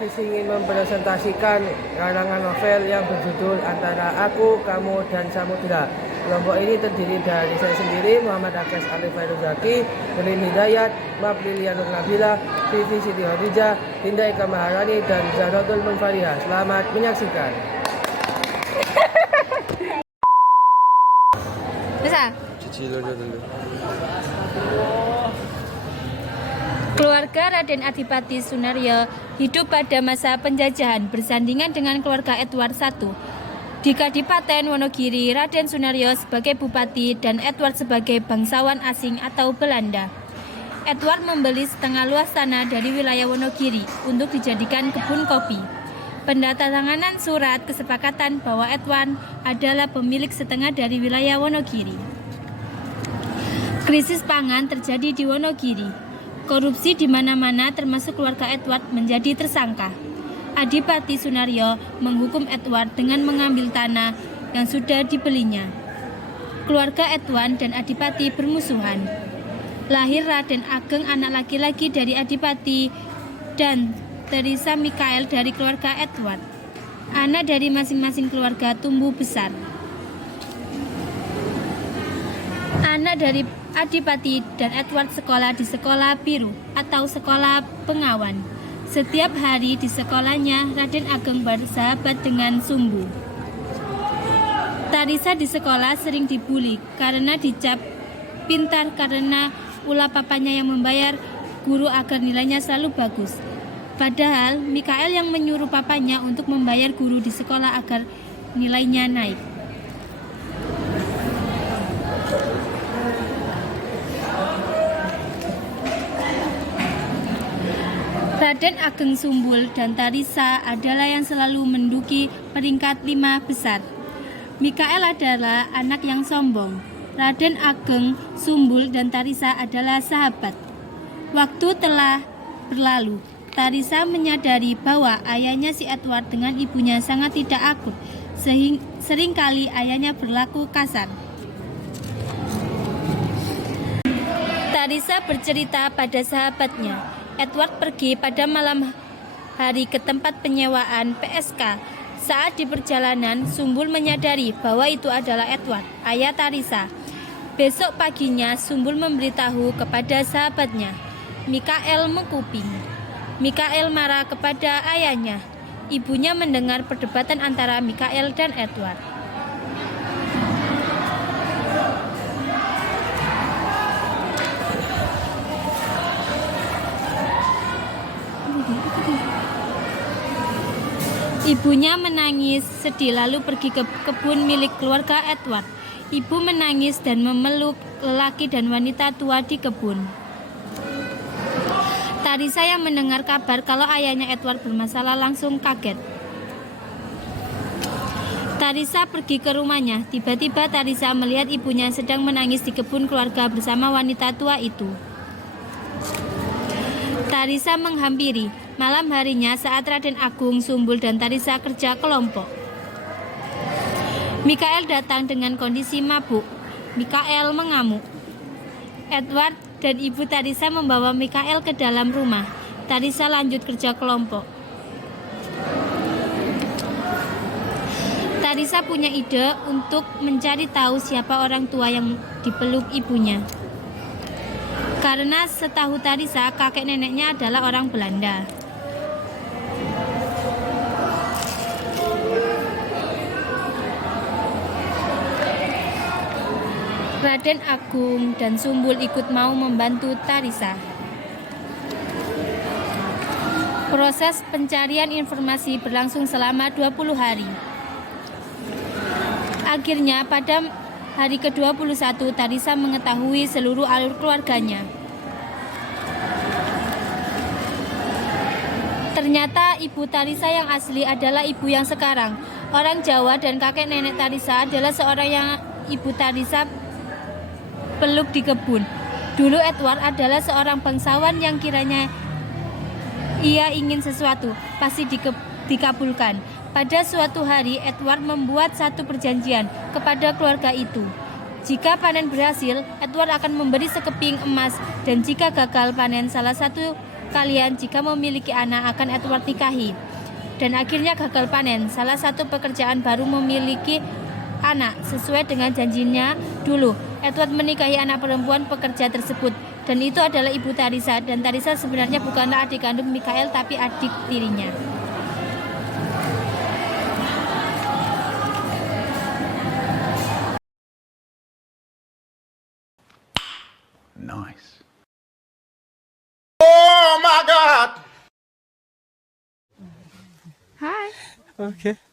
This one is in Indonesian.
Divisi ingin mempresentasikan karangan novel yang berjudul Antara Aku, Kamu, dan Samudra. Kelompok ini terdiri dari saya sendiri, Muhammad Akes Alif Fairuzaki, Nuril Hidayat, Mab Lilianur Nabila, Vivi Siti Khadijah, Dinda Eka Maharani, dan Zahratul Munfarihah. Selamat menyaksikan. Bisa? Dulu. Keluarga Raden Adipati Sunaryo hidup pada masa penjajahan bersandingan dengan keluarga Edward I. Di Kadipaten Wonogiri, Raden Sunaryo sebagai bupati dan Edward sebagai bangsawan asing atau Belanda. Edward membeli setengah luas tanah dari wilayah Wonogiri untuk dijadikan kebun kopi. Pendatanganan surat kesepakatan bahwa Edward adalah pemilik setengah dari wilayah Wonogiri. Krisis pangan terjadi di Wonogiri. Korupsi di mana-mana termasuk keluarga Edward menjadi tersangka. Adipati Sunaryo menghukum Edward dengan mengambil tanah yang sudah dibelinya. Keluarga Edward dan Adipati bermusuhan. Lahir Raden Ageng, anak laki-laki dari Adipati, dan Teresa Mikael dari keluarga Edward. Anak dari masing-masing keluarga tumbuh besar. Anak dari Adipati dan Edward sekolah di sekolah biru atau sekolah pengawan. Setiap hari di sekolahnya, Raden Ageng bersahabat dengan Sumbu. Tarisa di sekolah sering dibully karena dicap pintar karena ulah papanya yang membayar guru agar nilainya selalu bagus. Padahal Mikael yang menyuruh papanya untuk membayar guru di sekolah agar nilainya naik. Raden Ageng Sumbul dan Tarisa adalah yang selalu menduduki peringkat 5 besar. Mikael adalah anak yang sombong. Raden Ageng Sumbul dan Tarisa adalah sahabat. Waktu telah berlalu. Tarisa menyadari bahwa ayahnya si Edward dengan ibunya sangat tidak akur. Seringkali ayahnya berlaku kasar. Tarisa bercerita pada sahabatnya. Edward pergi pada malam hari ke tempat penyewaan PSK. Saat di perjalanan, Sumbul menyadari bahwa itu adalah Edward, ayah Tarisa. Besok paginya, Sumbul memberitahu kepada sahabatnya. Mikael mengkuping. Mikael marah kepada ayahnya. Ibunya mendengar perdebatan antara Mikael dan Edward. Ibunya menangis sedih lalu pergi ke kebun milik keluarga Edward. Ibu menangis dan memeluk lelaki dan wanita tua di kebun. Tarisa yang mendengar kabar kalau ayahnya Edward bermasalah langsung kaget. Tarisa pergi ke rumahnya. Tiba-tiba Tarisa melihat ibunya sedang menangis di kebun keluarga bersama wanita tua itu. Tarisa menghampiri. Malam harinya saat Raden Agung, Sumbul, dan Tarisa kerja kelompok. Mikael datang dengan kondisi mabuk. Mikael mengamuk. Edward dan ibu Tarisa membawa Mikael ke dalam rumah. Tarisa lanjut kerja kelompok. Tarisa punya ide untuk mencari tahu siapa orang tua yang dipeluk ibunya. Karena setahu Tarisa, kakek neneknya adalah orang Belanda. Raden Agung dan Sumbul ikut mau membantu Tarisa. Proses pencarian informasi berlangsung selama 20 hari. Akhirnya pada hari ke-21 Tarisa mengetahui seluruh alur keluarganya. Ternyata ibu Tarisa yang asli adalah ibu yang sekarang. Orang Jawa dan kakek nenek Tarisa adalah seorang yang ibu Tarisa peluk di kebun. Dulu Edward adalah seorang bangsawan yang kiranya ia ingin sesuatu, pasti dikabulkan. Pada suatu hari, Edward membuat satu perjanjian kepada keluarga itu. Jika panen berhasil, Edward akan memberi sekeping emas, dan jika gagal panen salah satu kalian jika memiliki anak akan Edward nikahi. Dan akhirnya gagal panen. Salah satu pekerjaan baru memiliki anak sesuai dengan janjinya dulu. Edward menikahi anak perempuan pekerja tersebut, dan itu adalah ibu Tarisa. Dan Tarisa sebenarnya bukanlah adik kandung Mikael, tapi adik tirinya. Nice. Oh my God! Hai. Okay.